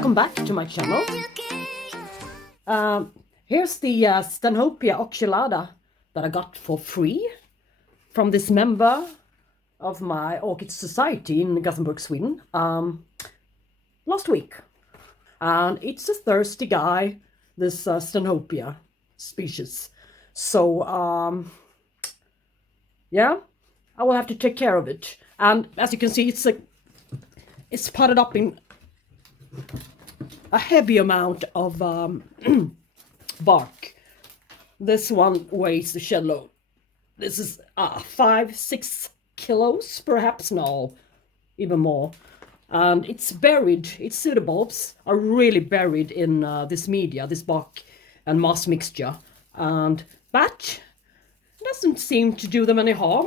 Welcome back to my channel. Here's the Stanhopea oculata that I got for free from this member of my Orchid Society in Gothenburg, Sweden, last week. And it's a thirsty guy, this Stanhopea species. So, yeah, I will have to take care of it. And as you can see, it's potted up in a heavy amount of bark. This one weighs the Shelob. This is 5-6 kilos, perhaps, no, even more. And it's buried, its pseudobulbs are really buried in this media, this bark and moss mixture. But it doesn't seem to do them any harm.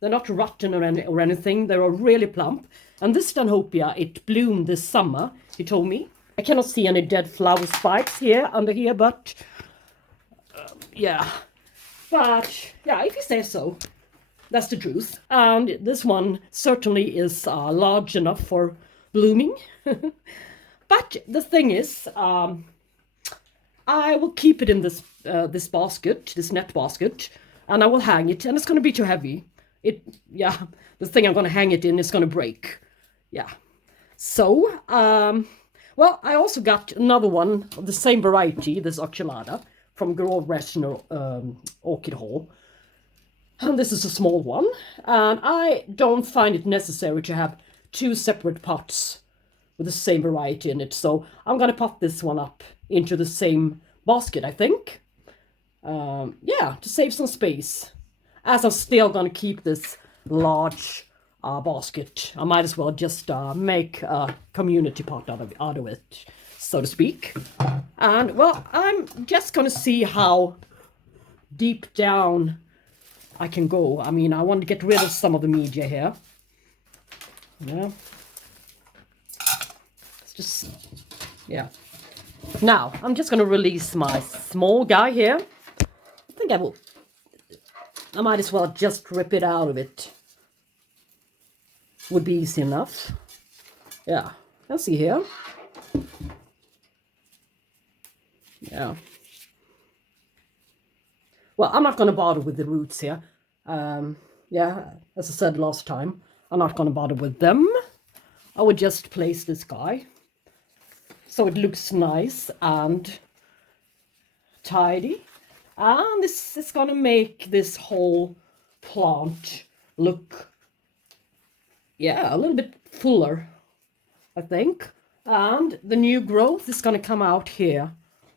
They're not rotten or anything. They're really plump. And this Stanhopea, it bloomed this summer, he told me. I cannot see any dead flower spikes here, under here, but yeah. But yeah, if you say so, that's the truth. And this one certainly is large enough for blooming. But the thing is, I will keep it in this this basket, this net basket, and I will hang it, and it's going to be too heavy. The thing I'm going to hang it in is going to break. Yeah. So, well, I also got another one of the same variety, this oculata, from Großräschener Orchid Hall. And this is a small one. And I don't find it necessary to have two separate pots with the same variety in it. So I'm going to pot this one up into the same basket, I think. Yeah, to save some space. As I'm still going to keep this large basket, I might as well just make a community pot out of it, so to speak. And, well, I'm just going to see how deep down I can go. I mean, I want to get rid of some of the media here. Yeah. It's just, yeah. Now, I'm just going to release my small guy here. I think I might as well just rip it out of it. Would be easy enough. Yeah, let's see here. Yeah. Well, I'm not going to bother with the roots here. Yeah, as I said last time, I'm not going to bother with them. I would just place this guy so it looks nice and tidy. And this is going to make this whole plant look, yeah, a little bit fuller, I think. And the new growth is going to come out here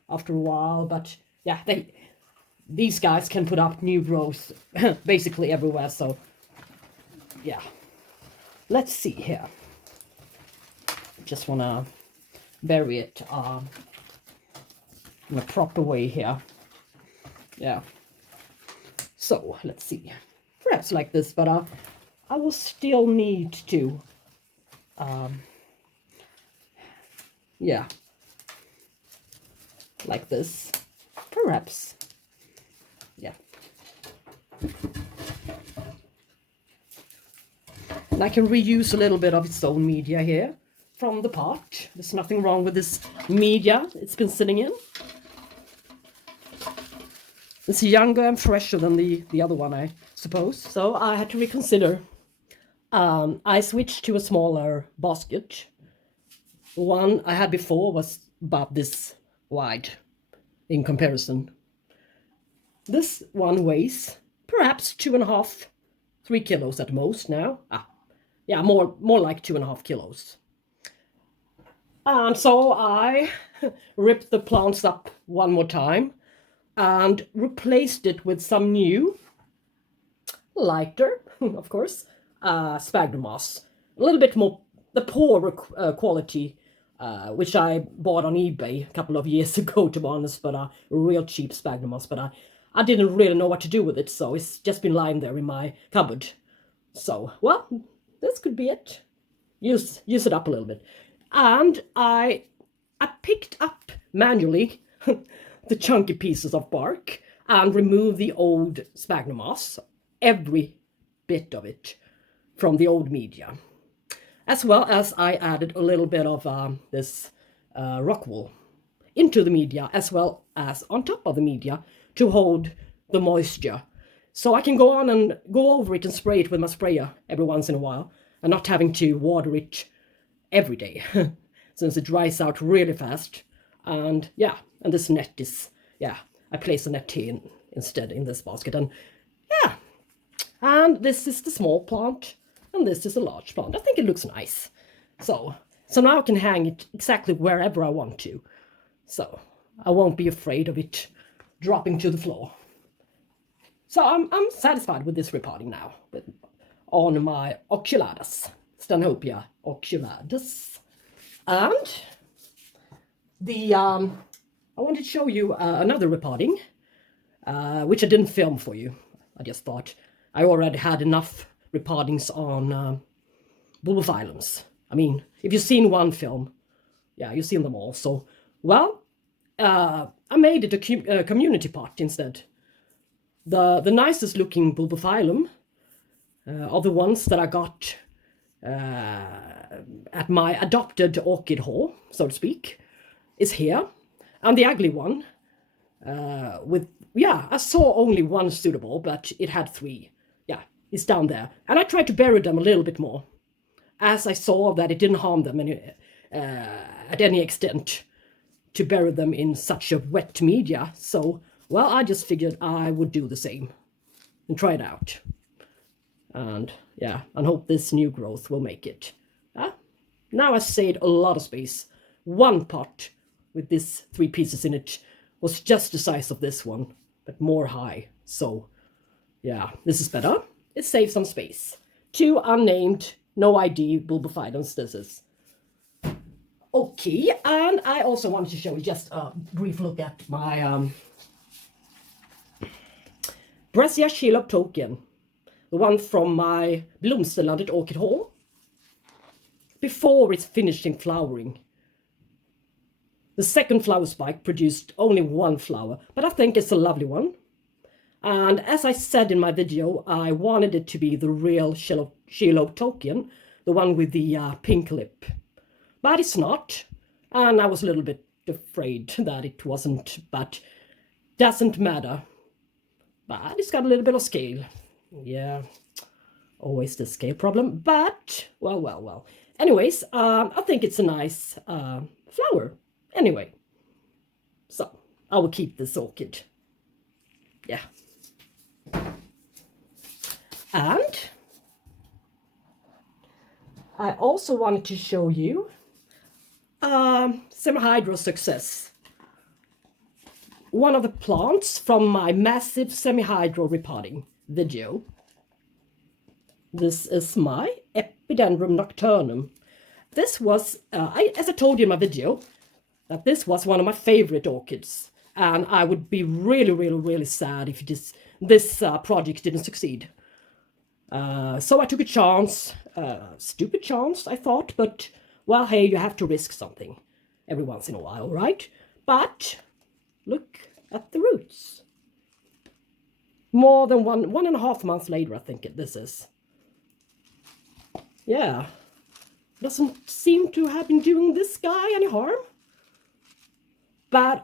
after a while. But yeah, these guys can put up new growth basically everywhere. So yeah, let's see here. Just want to bury it in a proper way here. Yeah. So let's see. Perhaps like this, but I will still need to, yeah, like this, perhaps, yeah. And I can reuse a little bit of its own media here from the pot. There's nothing wrong with this media it's been sitting in. It's younger and fresher than the other one, I suppose. So I had to reconsider. I switched to a smaller basket. The one I had before was about this wide in comparison. This one weighs perhaps 2.5, 3 kilos at most now. Yeah, more like 2.5 kilos. And so I ripped the plants up one more time and replaced it with some new, lighter, of course, sphagnum moss. A little bit more, the poorer quality, which I bought on eBay a couple of years ago, to be honest, but real cheap sphagnum moss. But I didn't really know what to do with it, so it's just been lying there in my cupboard. So, well, this could be it. Use it up a little bit. And I picked up manually the chunky pieces of bark and removed the old sphagnum moss, every bit of it from the old media. As well as I added a little bit of this rock wool into the media as well as on top of the media to hold the moisture. So I can go on and go over it and spray it with my sprayer every once in a while and not having to water it every day since it dries out really fast. And yeah, and this net is, yeah, I place a net here instead in this basket. And yeah, and this is the small plant and this is a large plant. I think it looks nice. So now I can hang it exactly wherever I want to. So I won't be afraid of it dropping to the floor. So I'm satisfied with this repotting now on my oculatas, Stanhopea oculatas. And I wanted to show you another repotting, which I didn't film for you. I just thought I already had enough repottings on Bulbophyllums. I mean, if you've seen one film, yeah, you've seen them all. So, well, I made it a community pot instead. The nicest looking Bulbophyllum are the ones that I got at my adopted orchid haul, so to speak, is here. And the ugly one I saw only one suitable, but it had 3. Yeah, it's down there. And I tried to bury them a little bit more, as I saw that it didn't harm them at any extent to bury them in such a wet media. So, well, I just figured I would do the same and try it out. And yeah, and hope this new growth will make it. Now I saved a lot of space. One pot with these 3 pieces in it was just the size of this one, but more high. So yeah, this is better. It saves some space. 2 unnamed, no ID Bulbophyllums this is. Okay, and I also wanted to show you just a brief look at my Brassia Shelob token, the one from my Blomsterlander orchid haul, before it's finished in flowering. The second flower spike produced only 1 flower, but I think it's a lovely one. And as I said in my video, I wanted it to be the real Shelob token, the one with the pink lip. But it's not, and I was a little bit afraid that it wasn't, but doesn't matter. But it's got a little bit of scale. Yeah, always the scale problem, but, well. Anyways, I think it's a nice flower. Anyway, so I will keep this orchid. Yeah. And I also wanted to show you semi-hydro success. One of the plants from my massive semi-hydro repotting video. This is my Epidendrum Nocturnum. This was, as I told you in my video, that this was one of my favorite orchids. And I would be really sad if this project didn't succeed. So I took a chance, stupid chance, I thought, but, well, hey, you have to risk something every once in a while, right? But look at the roots. More than 1.5 months later, I think this is. Yeah, doesn't seem to have been doing this guy any harm. But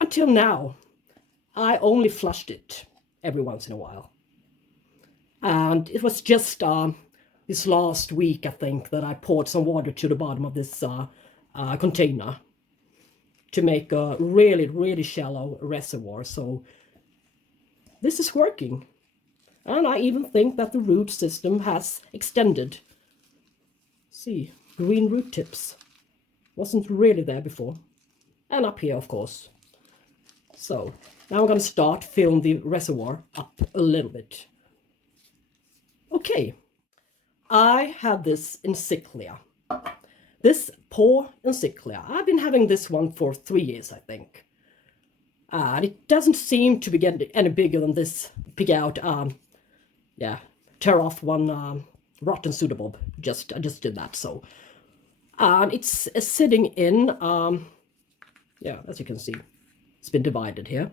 until now, I only flushed it every once in a while. And it was just this last week, I think, that I poured some water to the bottom of this container to make a really shallow reservoir. So this is working. And I even think that the root system has extended. See, green root tips. Wasn't really there before. And up here, of course. So now I'm going to start filling the reservoir up a little bit. Okay, I have this Encyclia. This poor Encyclia. I've been having this one for 3 years, I think. And it doesn't seem to be getting any bigger than this. Pick out, tear off one rotten pseudobulb. I just did that, so. And it's sitting in, as you can see, it's been divided here.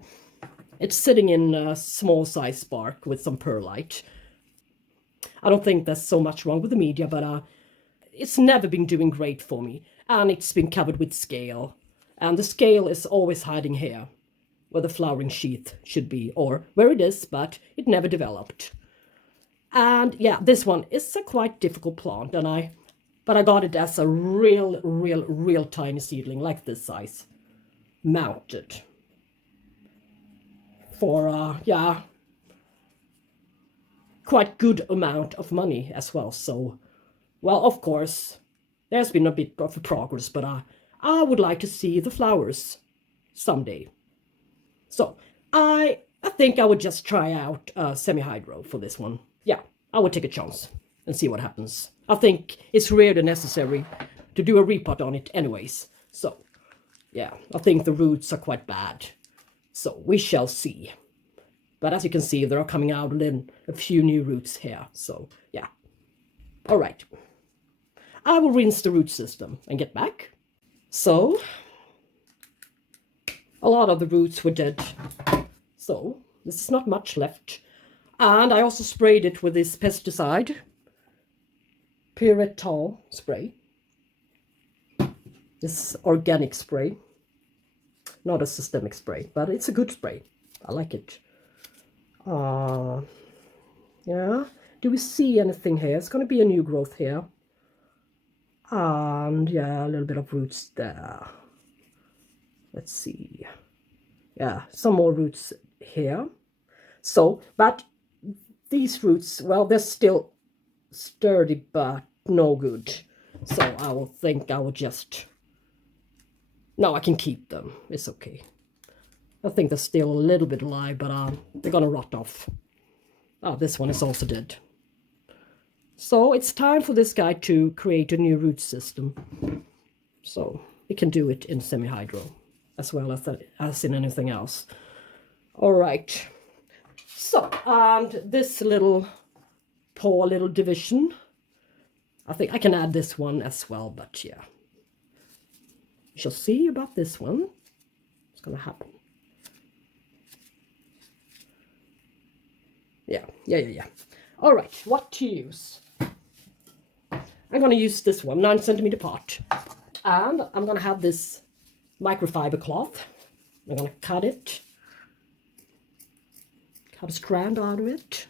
It's sitting in a small size bark with some perlite. I don't think there's so much wrong with the media, but it's never been doing great for me. and it's been covered with scale. And the scale is always hiding here, where the flowering sheath should be, or where it is, but it never developed. And yeah, this one is a quite difficult plant, but I got it as a real tiny seedling, like this size, mounted for yeah, quite good amount of money as well. So, well, of course, there's been a bit of progress, but I would like to see the flowers someday. So I think I would just try out semi-hydro for this one. Yeah, I would take a chance and see what happens. I think it's really necessary to do a repot on it anyways. So yeah, I think the roots are quite bad. So we shall see. But as you can see, there are coming out a few new roots here. So yeah. All right. I will rinse the root system and get back. So a lot of the roots were dead. So there's not much left. And I also sprayed it with this pesticide, Pyretol spray. This organic spray. Not a systemic spray, but it's a good spray. I like it. Yeah. Do we see anything here? It's going to be a new growth here. And yeah, a little bit of roots there. Let's see. Yeah, some more roots here. So, but these roots, well, they're still sturdy, but no good. So I will just... No, I can keep them. It's okay. I think they're still a little bit alive, but they're gonna rot off. Oh, this one is also dead. So it's time for this guy to create a new root system. So we can do it in semi-hydro as well as in anything else. All right. So, and this poor little division, I think I can add this one as well, but yeah. We shall see about this one. What's gonna happen? Yeah. All right, what to use? I'm going to use this one, 9 centimeter pot. And I'm going to have this microfiber cloth. I'm going to cut it. Cut a strand out of it.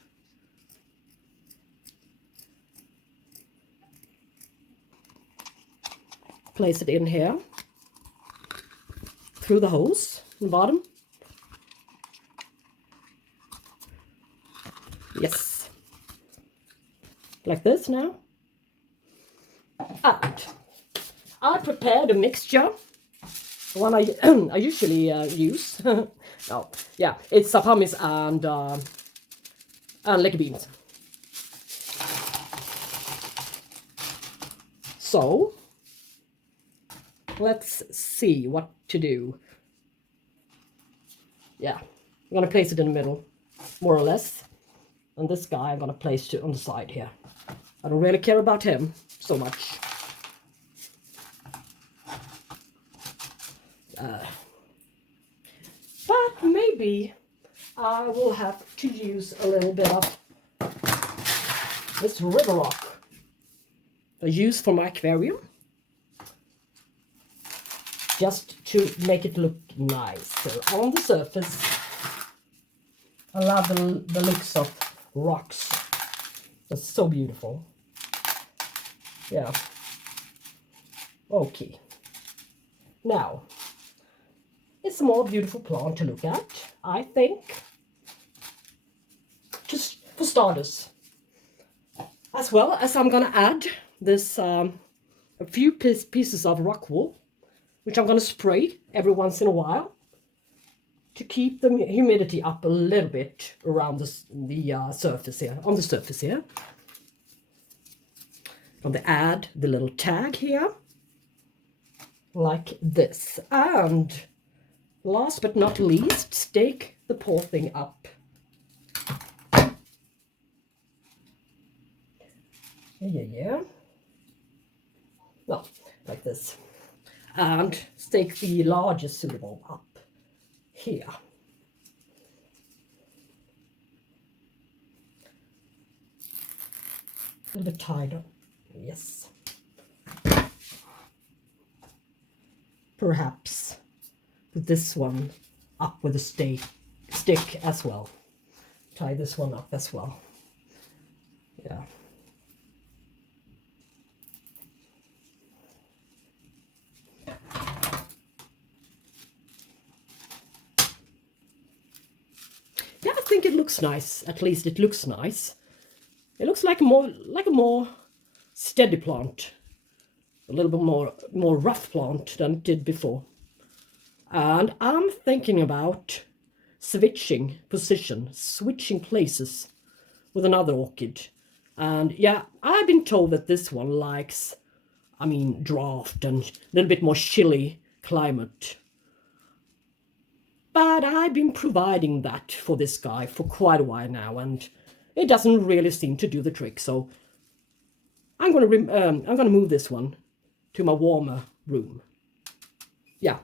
Place it in here. Through the holes on the bottom. Yes. Like this now. And I prepared a mixture, the one I usually use. No, yeah, it's pumice and liquor beans. So let's see what to do. Yeah, I'm gonna place it in the middle, more or less. And this guy I'm gonna place on the side here. I don't really care about him so much. But maybe I will have to use a little bit of this river rock I use for my aquarium, just to make it look nice. So on the surface, I love the looks of rocks. That's so beautiful. Yeah. Okay. Now, it's a more beautiful plant to look at, I think. Just for starters. As well as I'm gonna add this a few pieces of rock wool, which I'm gonna spray every once in a while to keep the humidity up a little bit around the surface here, on the surface here. I'm gonna add the little tag here, like this. And last but not least, stake the poor thing up. Yeah. Well, like this. And stake the largest syllable up here. A little bit tighter. Yes. perhaps put this one up with a stick as well. Tie this one up as well. Yeah. Yeah, I think it looks nice. At least it looks nice. It looks like a more steady plant, a little bit more rough plant than it did before. And I'm thinking about switching position, switching places with another orchid. And yeah, I've been told that this one likes, drought and a little bit more chilly climate. But I've been providing that for this guy for quite a while now, and it doesn't really seem to do the trick. So I'm gonna move this one to my warmer room. Yeah,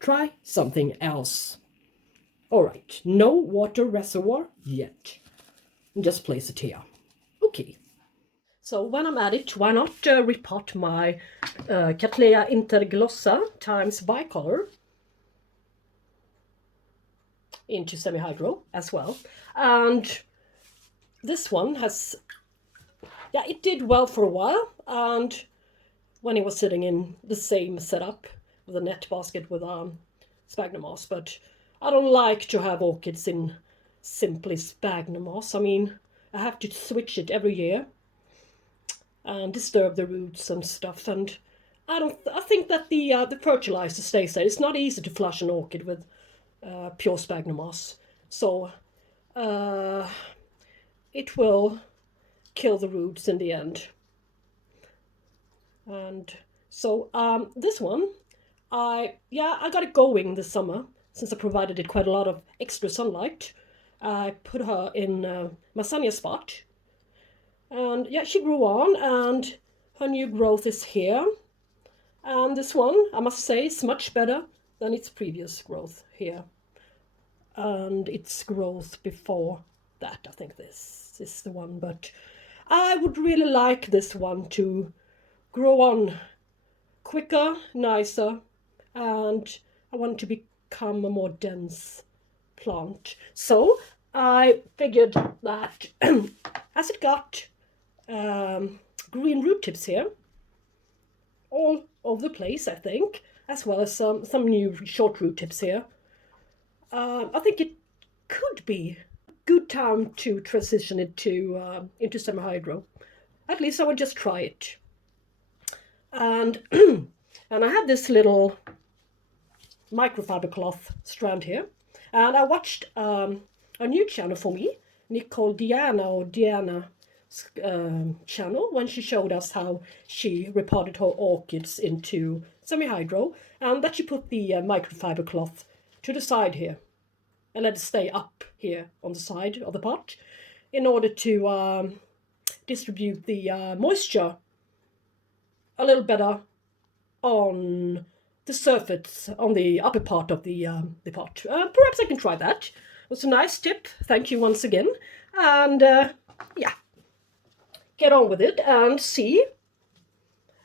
try something else. All right, no water reservoir yet. Just place it here. Okay. So when I'm at it, why not repot my Cattleya Interglossa times Bicolor into semi-hydro as well. And this one has, yeah, it did well for a while. And when it was sitting in the same setup with a net basket with sphagnum moss, but I don't like to have orchids in simply sphagnum moss. I mean, I have to switch it every year and disturb the roots and stuff. And I think that the fertilizer stays there. It's not easy to flush an orchid with pure sphagnum moss, so it will kill the roots in the end. And so this one, I got it going this summer since I provided it quite a lot of extra sunlight. I put her in my sunniest spot, and yeah, she grew on, and her new growth is here. And this one, I must say, is much better than its previous growth here and its growth before that. I think this is the one, but I would really like this one to grow on quicker, nicer, and I want it to become a more dense plant. So I figured that as it got green root tips here all over the place, I think, as well as some new short root tips here, I think it could be a good time to transition it to into semi-hydro. At least I would just try it. And and I have this little microfiber cloth strand here, and I watched a new channel for me, Nicole Deannas channel, when she showed us how she repotted her orchids into semi-hydro, and that she put the microfiber cloth to the side here and let it stay up here on the side of the pot in order to distribute the moisture a little better on the surface, on the upper part of the pot. Perhaps I can try that. It was a nice tip. Thank you once again. And yeah, get on with it and see.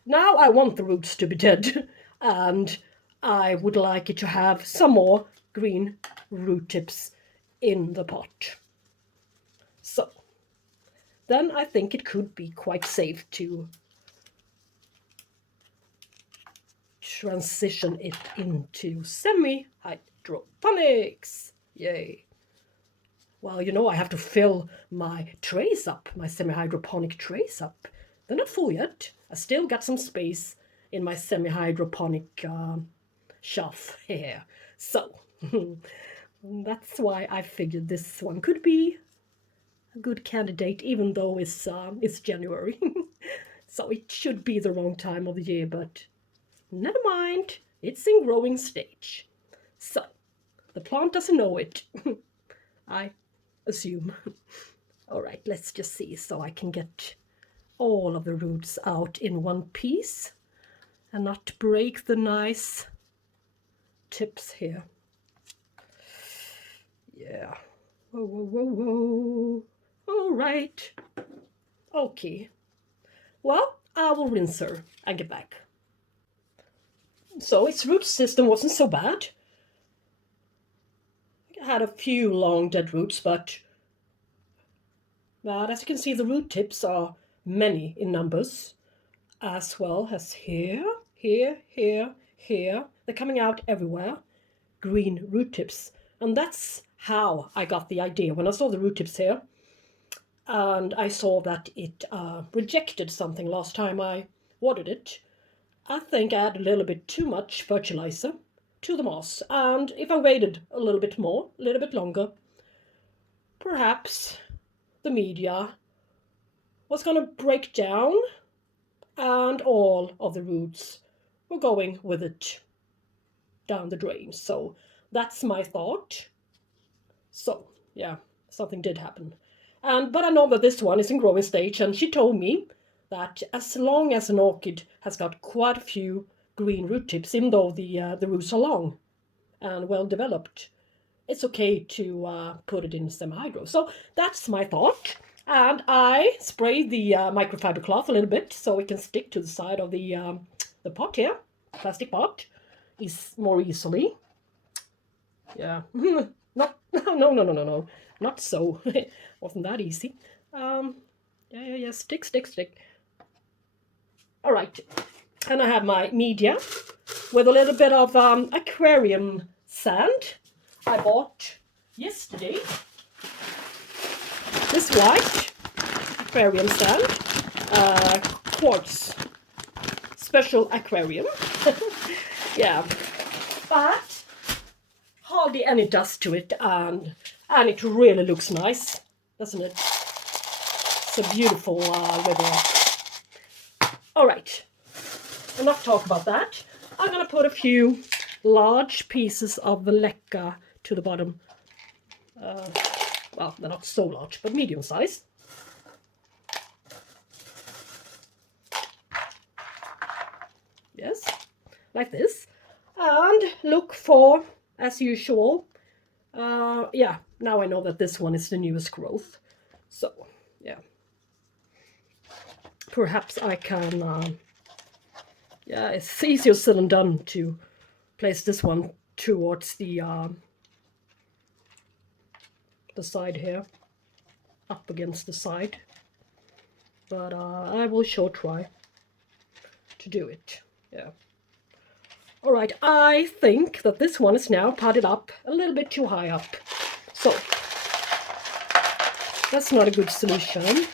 Now I want the roots to be dead, and I would like it to have some more green root tips in the pot. So then I think it could be quite safe to transition it into semi-hydroponics. Yay. Well, you know, I have to fill my trays up, my semi-hydroponic trays up. They're not full yet. I still got some space in my semi-hydroponic shelf here. So that's why I figured this one could be a good candidate, even though it's January. So it should be the wrong time of the year, but never mind. It's in growing stage. So the plant doesn't know it. I assume. All right, let's just see so I can get all of the roots out in one piece and not break the nice tips here. Yeah. Whoa, whoa, whoa, whoa. All right. Okay. Well, I will rinse her and get back. So its root system wasn't so bad. It had a few long dead roots, but as you can see, the root tips are many in numbers, as well as here, here, here, here. They're coming out everywhere, green root tips. And that's how I got the idea. When I saw the root tips here, and I saw that it rejected something last time I watered it, I think I had a little bit too much fertilizer to the moss. And if I waited a little bit more, a little bit longer, perhaps the media was going to break down and all of the roots were going with it down the drain. So that's my thought. So yeah, something did happen. But I know that this one is in growing stage, and she told me that as long as an orchid has got quite a few green root tips, even though the roots are long and well developed, it's okay to put it in semi-hydro. So that's my thought. And I sprayed the microfiber cloth a little bit so it can stick to the side of the pot here, plastic pot, is more easily. Yeah, no, not so. Wasn't that easy. Yeah, stick. All right, and I have my media with a little bit of aquarium sand I bought yesterday. This white aquarium sand, quartz, special aquarium. Yeah, but hardly any dust to it, and it really looks nice, doesn't it? It's a beautiful river. All right, enough talk about that. I'm gonna put a few large pieces of leca to the bottom. Well, they're not so large, but medium size. Yes, like this. And look for, as usual, yeah, now I know that this one is the newest growth. So, yeah. Perhaps I can, yeah, it's easier said than done to place this one towards the side here, up against the side. But I will sure try to do it, yeah. All right, I think that this one is now potted up a little bit too high up. So, that's not a good solution.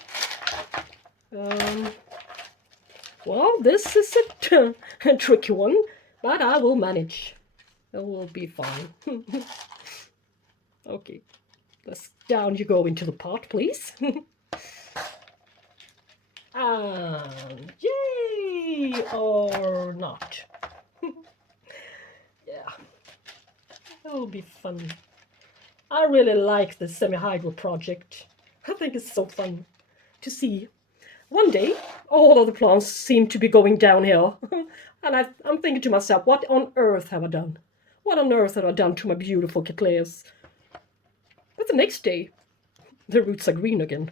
Well, this is a tricky one, but I will manage. It will be fine. Okay, down you go into the pot, please. And yay, or not. Yeah, it will be fun. I really like the semi-hydro project. I think it's so fun to see. One day, all of the plants seem to be going downhill. And I'm thinking to myself, what on earth have I done? What on earth have I done to my beautiful Cattleyas? But the next day, the roots are green again.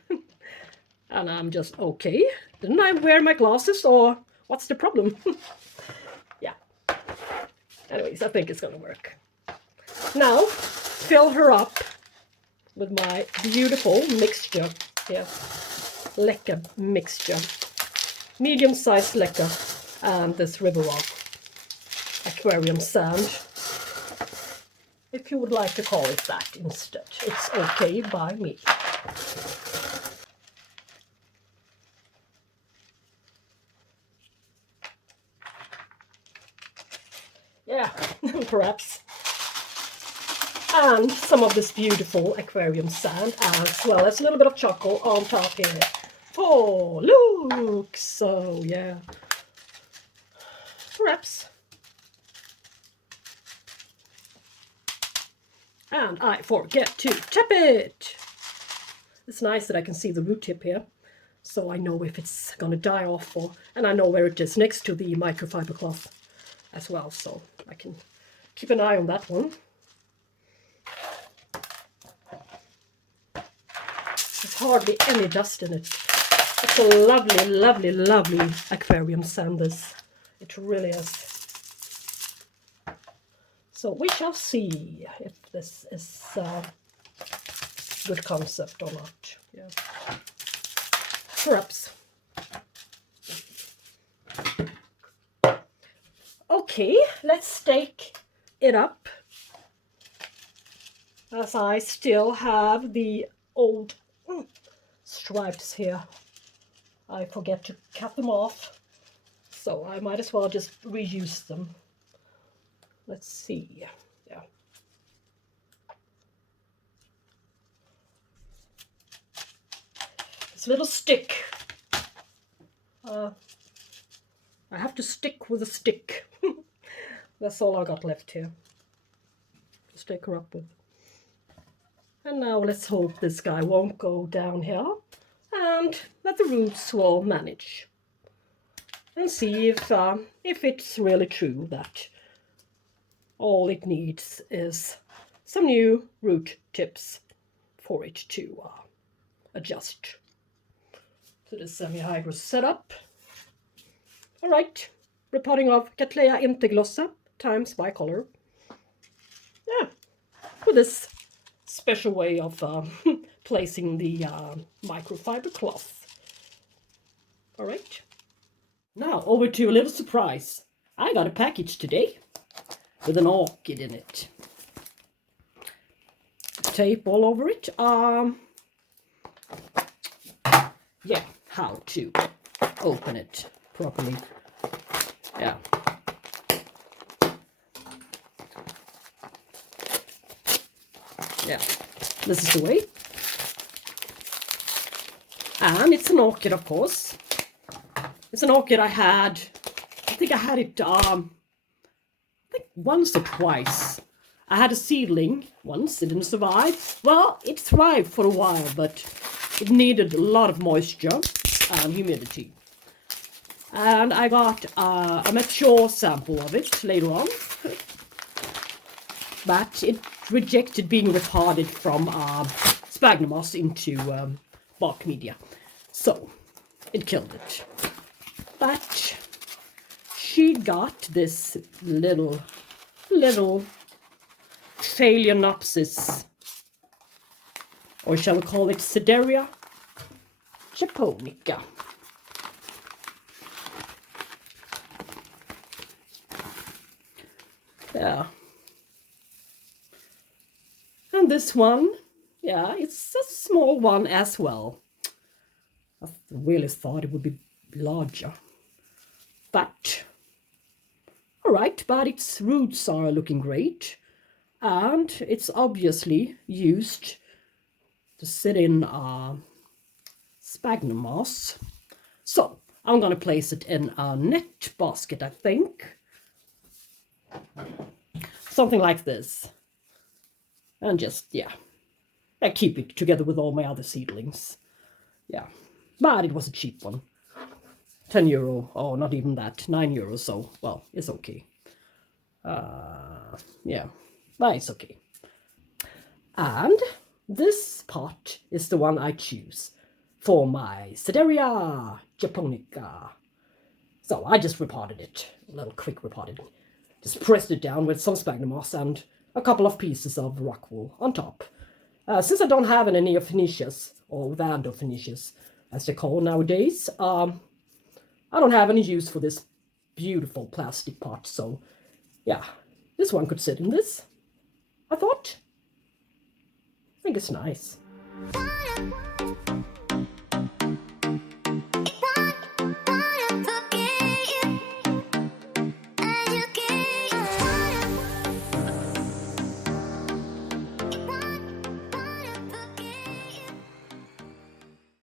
And I'm just, okay, didn't I wear my glasses, or what's the problem? Yeah. Anyways, I think it's gonna work. Now, fill her up with my beautiful mixture here. Leca mixture. Medium-sized leca and this river rock aquarium sand. If you would like to call it that instead, it's okay by me. Yeah, perhaps. And some of this beautiful aquarium sand, as well as a little bit of charcoal on top here. Oh, look! So, yeah. Perhaps. And I forget to tap it. It's nice that I can see the root tip here, so I know if it's going to die off, and I know where it is next to the microfiber cloth as well, so I can keep an eye on that one. There's hardly any dust in it. It's a lovely, lovely, lovely aquarium sand, this. It really is. So we shall see if this is a good concept or not. Yeah. Perhaps. Okay, let's stake it up, as I still have the old stripes here. I forget to cut them off, so I might as well just reuse them. Let's see. Yeah. This little stick. I have to stick with a stick. That's all I got left here to stick her up with. And now let's hope this guy won't go down here and that the roots will manage. And see if it's really true that all it needs is some new root tips for it to adjust to the semi-hydro setup. All right, repotting of Cattleya Interglossa times Bicolor. Yeah, with this special way of placing the microfiber cloth. All right. Now over to a little surprise. I got a package today with an orchid in it. Tape all over it. Yeah, how to open it properly. Yeah. Yeah, this is the way. And it's an orchid, of course. It's an orchid I think I had it once or twice. I had a seedling once, it didn't survive. Well, it thrived for a while, but it needed a lot of moisture and humidity. And I got a mature sample of it later on. But it rejected being retarded from sphagnum moss into bark media. So it killed it. But she got this little Phalaenopsis, or shall we call it Sederea Japonica. Yeah. And this one, yeah, it's a small one as well. I really thought it would be larger. But, all right, but its roots are looking great. And it's obviously used to sit in sphagnum moss. So, I'm going to place it in a net basket, I think. Something like this. And just, yeah, I keep it together with all my other seedlings. Yeah, but it was a cheap one. €10, oh, not even that, €9, so, well, it's okay. Yeah, but it's okay. And this pot is the one I choose for my Sederea Japonica. So I just repotted it, a little quick repotted. Just pressed it down with some sphagnum moss and a couple of pieces of rock wool on top. Since I don't have any neophoenicias, or vandophoenicias, as they're called nowadays, I don't have any use for this beautiful plastic pot, so yeah, this one could sit in this, I thought. I think it's nice.